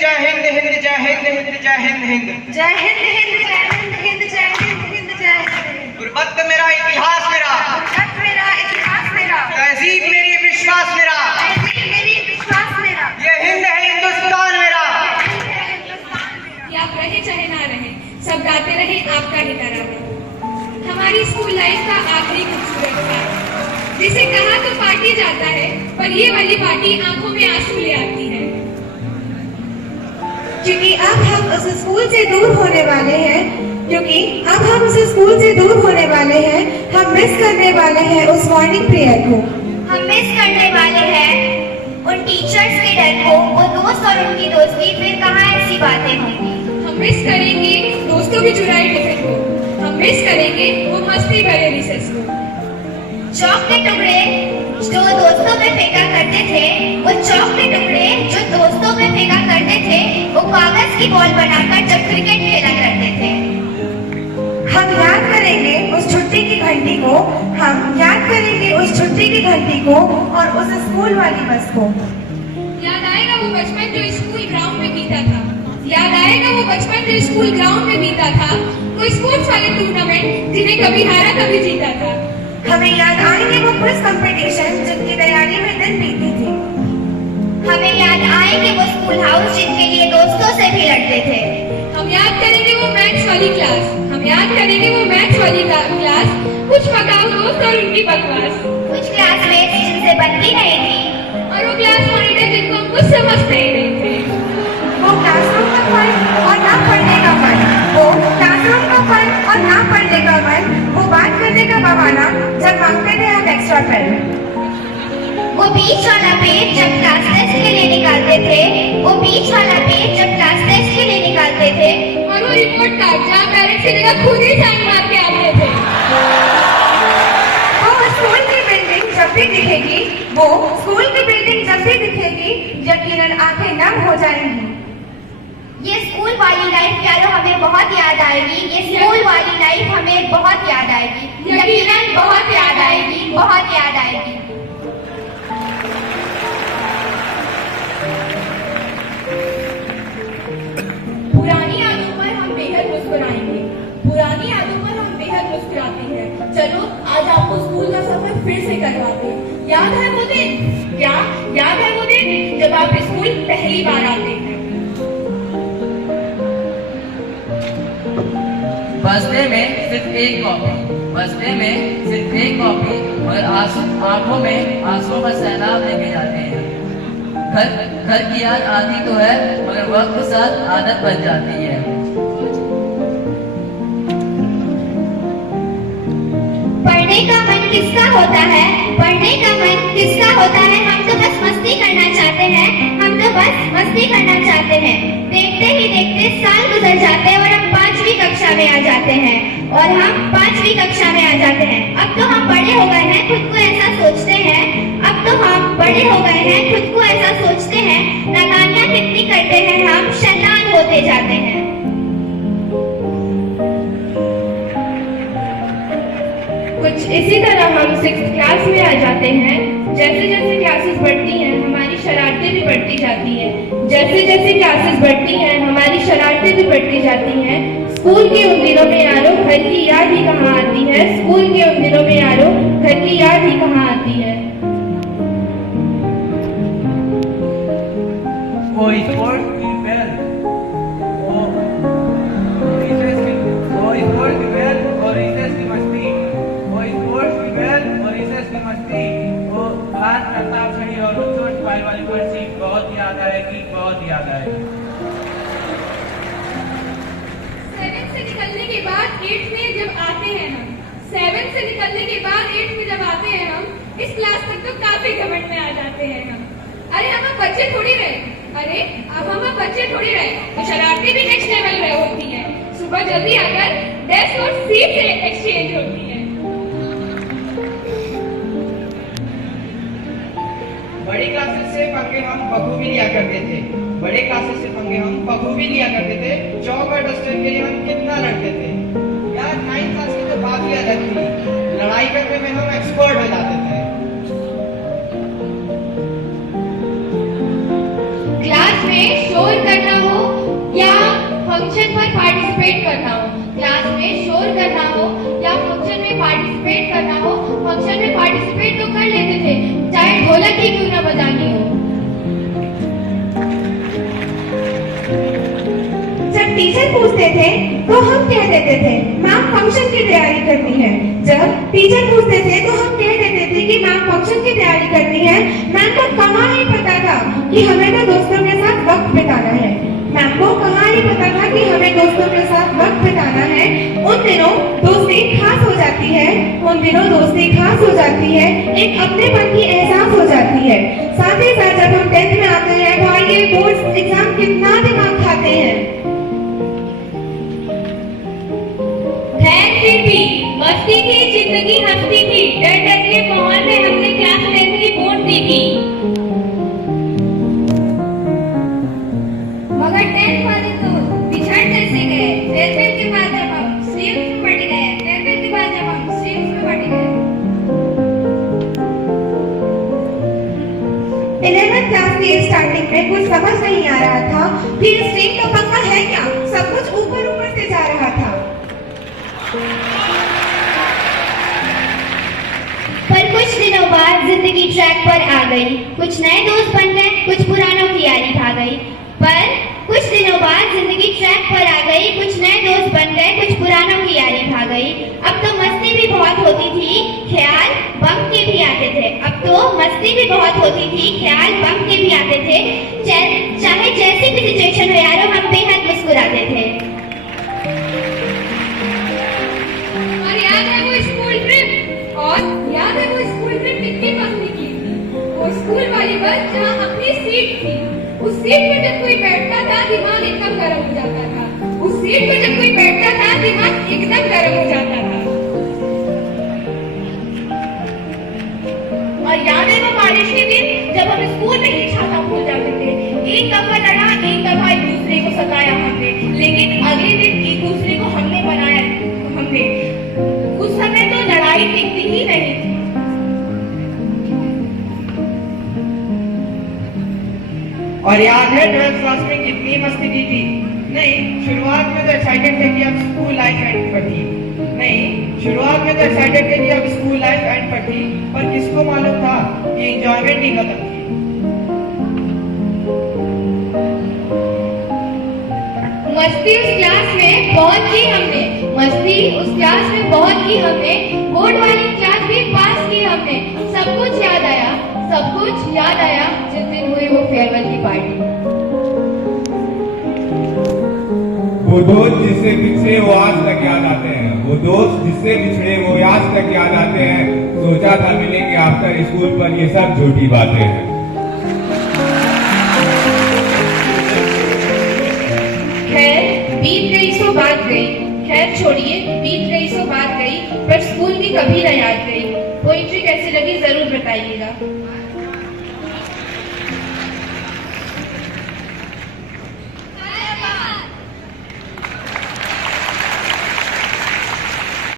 जय हिंद हिंद जय हिंद हिंद जय हिंद हिंद जय हिंद हिंद जय हिंद हिंद जय हिंद हिंद जय हिंद। गुरबत मेरा इतिहास मेरा, गुरबत मेरा इतिहास मेरा, तहजीब मेरी विश्वास मेरा, तहजीब मेरी विश्वास मेरा, ये हिंद है हिंदुस्तान मेरा। ये आप रहे चाहे ना रहे, सब गाते रहे आपका ही तरह। हमारी स्कूल लाइफ का आखिरी खूबसूरत पल, जिसे कहा तो पार्टी जाता है, पर ये वाली पार्टी आंखों में आंसू ले आती है। क्योंकि अब हम उस स्कूल से दूर होने वाले हैं, क्योंकि अब हम उस स्कूल से दूर होने वाले हैं। हम मिस करने वाले हैं उस मॉर्निंग प्रेयर को, हम मिस करने वाले हैं उन टीचर्स के डर को, वो दोस्त और उनकी दोस्ती, फिर कहाँ ऐसी बातें होंगी। हम मिस करेंगे दोस्तों की चुराई टिफिन को, हम मिस करेंगे वो मस्ती भरे रिसेस को। चौक के टुकड़े जो दोस्तों पे फेंका करते थे, वो चौक के टुकड़े जो दोस्तों पे फेंका करते थे, वो कागज की बॉल बनाकर जब क्रिकेट खेला करते थे। हम याद करेंगे उस छुट्टी की घंटी को, हम याद करेंगे उस छुट्टी की घंटी को और उस स्कूल वाली बस को। याद आएगा वो बचपन जो स्कूल ग्राउंड में बीता था, याद आएगा वो बचपन जो स्कूल ग्राउंड में बीता था, वो स्पोर्ट्स वाले टूर्नामेंट जिन्हें कभी हारा कभी जीता था। हमें याद आएंगे वो क्विज कंपटीशन जिनकी तैयारी में दिन बीती थी। हमें याद आएंगे वो स्कूल हाउस जिनके लिए दोस्तों से भी लड़ते थे। हम याद करेंगे वो मैथ्स वाली क्लास, हम याद करेंगे वो मैथ्स वाली क्लास, कुछ पकाऊ दोस्त और उनकी बकवास, कुछ क्लासमेट्स जिनसे बनती नहीं थी, और वो क्लास मॉनिटर जिनको हम कुछ समझते ही नहीं थे। वो क्लासरूम का फन और ना पढ़ने का मन, वो क्लासरूम का फन और ना पढ़ने का मन, वो बात करने का बहाना जब मांगते थे हम एक्स्ट्रा पेन। वो बीच वाला पेज जब क्लास टेस्ट के लिए निकालते थे, वो बीच वाला पेज जब क्लास टेस्ट के लिए निकालते थे, और वो रिपोर्ट कार्ड जहाँ पेरेंट्स की जगह खुद ही साइन मार के आते थे। वो स्कूल की बिल्डिंग जब भी दिखेगी, वो स्कूल की बिल्डिंग जब भी दिखेगी, यकीनन आंखें नम हो जाएंगी। ये स्कूल वाली लाइफ यारो हमें बहुत याद आएगी, ये स्कूल वाली लाइफ हमें बहुत याद आएगी, यकीनन बहुत याद आएगी, बहुत याद आएगी। पुरानी यादों पर हम बेहद मुस्कुराएंगे, पुरानी यादों पर हम बेहद मुस्कुराते हैं। चलो आज आपको स्कूल का सफर फिर से करवाते हैं। याद है वो दिन? क्या याद है वो दिन जब आप स्कूल पहली बार आते हैं? बस्ते में सिर्फ एक कॉपी, बस्ते में सिर्फ एक कॉपी, मगर आंखों में आंसुओं का सैलाब लेके जाते हैं। घर की याद आती तो है, मगर वक्त के साथ आदत बन जाती है। पढ़ने का मन किसका होता है, पढ़ने का मन किसका होता है, हम तो बस मस्ती करना चाहते हैं, हम तो बस मस्ती करना चाहते हैं। देखते ही देखते साल गुजर जाते हैं और हम 5वीं कक्षा में आ जाते हैं, और हम 5वीं कक्षा में आ जाते हैं। अब तो हम बड़े हो गए हैं, खुद को ऐसा सोचते हैं, अब तो हम बड़े हो गए हैं, खुद को ऐसा सोचते हैं, नादानियां कितनी करते हैं, हम शैतान होते जाते हैं। कुछ इसी तरह हम 6th क्लास में आ जाते हैं। जैसे जैसे क्लासेस बढ़ती हैं, हमारी शरारतें भी बढ़ती जाती हैं। जैसे जैसे क्लासेस बढ़ती हैं, हमारी शरारतें भी बढ़ती जाती हैं। स्कूल के उन दिनों में यारो घर की याद ही कहाँ आती है, स्कूल के उन दिनों में यारो घर की याद ही कहाँ आती है। कोई स्पोर्ट्स की बेल, कोई स्पोर्ट्स की बेल और रिसेस की मस्ती, कोई स्पोर्ट्स की बेल और रिसेस की मस्ती, वो क्लास करताब छड़ी और चोट पाई वाली पर्ची बहुत याद आएगी, बहुत याद आएगी। 7 से निकलने के बाद 8 में जब आते हैं हम, 7 से निकलने के बाद 8 में जब आते हैं हम, इस क्लास तक तो काफी घमंड में आ जाते हैं हम। अरे हम अब बच्चे थोड़ी रहे, अरे अब हम बच्चे थोड़ी रहे, तो शरारतें भी नेक्स्ट लेवल में होती है। सुबह जल्दी आकर डेस्क और सीट से एक्सचेंज होती है। बड़ी क्लासेस से पंगे हम बखूबी लिया करते थे, बड़े क्लासेस से पंगे हम बखूबी लिया करते थे। चौक और डस्टर के लिए हम कितना लड़ते थे। यार 9th क्लास की तो बात ही अलग थी, लड़ाई करने में हम एक्सपर्ट हो जाते थे। क्लास में शोर करना हो या फंक्शन पर पार्टिसिपेट करना हो, क्लास में शोर करना हो या फंक्शन में पार्टिसिपेट करना हो, फंक्शन में पार्टिसिपेट तो कर लेते थे, चाहे ढोलक ही क्यों ना बजानी हो। जब टीचर पूछते थे तो हम कह देते थे मैम फंक्शन की तैयारी करनी है। जब टीचर पूछते थे तो हम कह देते थे कि मैम फंक्शन की तैयारी करनी है। मैम को कहाँ ही पता था कि हमें तो दोस्तों के साथ वक्त बिताना है। मैम को कहाँ ही पता था कि हमें दोस्तों के साथ वक्त बिताना है। उन दिनों दोस्ती खास हो जाती है, उन दिनों दोस्ती खास हो जाती है, एक अपनेपन की एहसास हो जाती है। साथ ही साथ जब हम 10th में आते हैं भाई ये बोर्ड एग्जाम कितना दिमाग खाते हैं। खैर फिर भी मस्ती की जिंदगी हंसती थी, डर डर के माहौल में हमने क्लास 10th की बोर्ड दी थी। मगर 10th वाले तो बिछड़ कैसे गए, फेयरवेल के बाद जब हम स्ट्रीम्स में बढ़ गए, फेयरवेल के बाद जब हम स्ट्रीम्स में बढ़ गए। 11th क्लास की स्टार्टिंग में कुछ समझ नहीं आ रहा था कि स्ट्रीम का पक्का है क्या, सब कुछ ऊपर ऊपर से जा रहा था। पर कुछ दिनों बाद जिंदगी ट्रैक पर आ गई, कुछ नए दोस्त बन गए, कुछ पुरानों की यारी भाग गई। पर कुछ दिनों बाद जिंदगी ट्रैक पर आ गई, कुछ नए दोस्त बन गए, कुछ पुरानों की यारी भाग गई। अब तो मस्ती भी बहुत होती थी, ख्याल बम के भी आते थे। अब तो मस्ती भी बहुत होती थी, ख्याल बम के भी आते थे। चाहे जैसी भी सिचुएशन हो यारों, हम बेहद मुस्कुराते थे। और याद है वो स्कूल ट्रिप, और याद है वो स्कूल ट्रिप कितनी मस्ती की थी। वो स्कूल वाली बस जहाँ अपनी सीट थी, उस सीट पर जब कोई बैठता था दिमाग एकदम गर्म हो जाता था। उस सीट पर जब कोई बैठता था दिमाग एकदम गर्म हो जाता था। और याद है वो बारिश के दिन जब हम स्कूल में ही छाता भूल जाते थे। एक दफा लड़ा, एक दफा एक दूसरे को सताया हमने, लेकिन अगले दिन एक दूसरे को हमने बनाया। हमने उस समय तो लड़ाई टिकती ही नहीं थी। और याद है 12th क्लास में कितनी मस्ती की थी। नहीं, शुरुआत में तो एक्साइटेड थे कि अब स्कूल लाइफ एंड पर थी। नहीं, शुरुआत में तो एक्साइटेड थे कि अब स्कूल लाइफ एंड पर थी, पर किसको मालूम था कि एंजॉयमेंट ही खत्म थी। मस्ती उस क्लास में बहुत की हमने, मस्ती उस क्लास में बहुत की हमने, बोर्ड वाली क्लास भी पास की हमने। सब कुछ याद आया, सब कुछ याद आया जिस दिन हुई वो फेयरवेल की पार्टी। वो दोस्त जिससे पिछड़े वो आज तक याद आते हैं, वो दोस्त जिससे पिछड़े वो आज तक याद आते हैं। सोचा था मिलेंगे आफ्टर स्कूल, पर ये सब झूठी बातें हैं। खैर बीत गई सो बात गई, खैर छोड़िए बीत गई सो बात गई, पर स्कूल की कभी न याद गई। पोइट्री कैसी लगी जरूर बताइएगा।